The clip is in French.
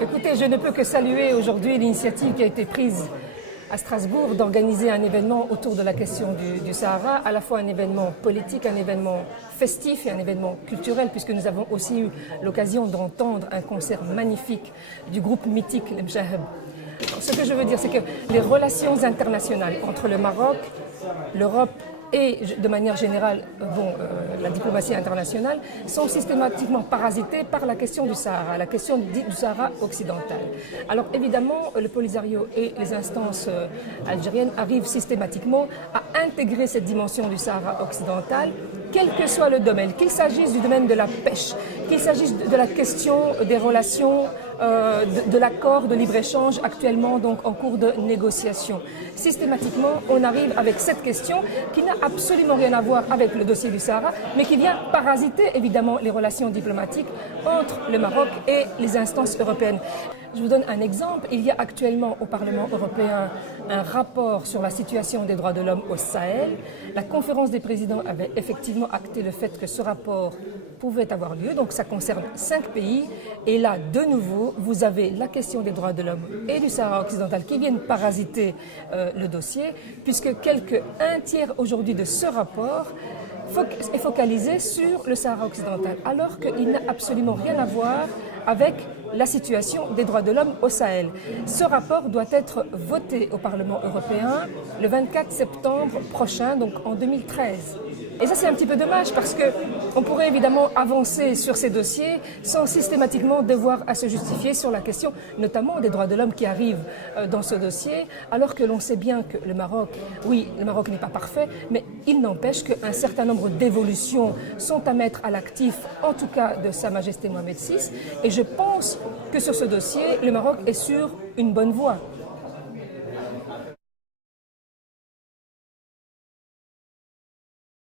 Écoutez, je ne peux que saluer aujourd'hui l'initiative qui a été prise à Strasbourg d'organiser un événement autour de la question du Sahara, à la fois un événement politique, un événement festif et un événement culturel, puisque nous avons aussi eu l'occasion d'entendre un concert magnifique du groupe mythique, les Mchaheb. Ce que je veux dire, c'est que les relations internationales entre le Maroc, l'Europe et de manière générale la diplomatie internationale sont systématiquement parasitées par la question du Sahara, la question du Sahara occidental. Alors évidemment, le Polisario et les instances algériennes arrivent systématiquement à intégrer cette dimension du Sahara occidental, quel que soit le domaine, qu'il s'agisse du domaine de la pêche, qu'il s'agisse de la question des relations de l'accord de libre-échange actuellement donc en cours de négociation. Systématiquement, on arrive avec cette question qui n'a absolument rien à voir avec le dossier du Sahara, mais qui vient parasiter évidemment les relations diplomatiques entre le Maroc et les instances européennes. Je vous donne un exemple. Il y a actuellement au Parlement européen un rapport sur la situation des droits de l'homme au Sahel. La conférence des présidents avait effectivement acté le fait que ce rapport pouvait avoir lieu. Donc ça concerne 5 pays. Et là, de nouveau, vous avez la question des droits de l'homme et du Sahara occidental qui viennent parasiter le dossier, puisque un tiers aujourd'hui de ce rapport est focalisé sur le Sahara occidental, alors qu'il n'a absolument rien à voir avec la situation des droits de l'homme au Sahel. Ce rapport doit être voté au Parlement européen le 24 septembre prochain, donc en 2013. Et ça, c'est un petit peu dommage parce qu'on pourrait évidemment avancer sur ces dossiers sans systématiquement devoir à se justifier sur la question, notamment des droits de l'homme qui arrivent dans ce dossier, alors que l'on sait bien que le Maroc, oui, le Maroc n'est pas parfait, mais il n'empêche qu'un certain nombre d'évolutions sont à mettre à l'actif, en tout cas de Sa Majesté Mohamed VI. Et je pense que sur ce dossier, le Maroc est sur une bonne voie.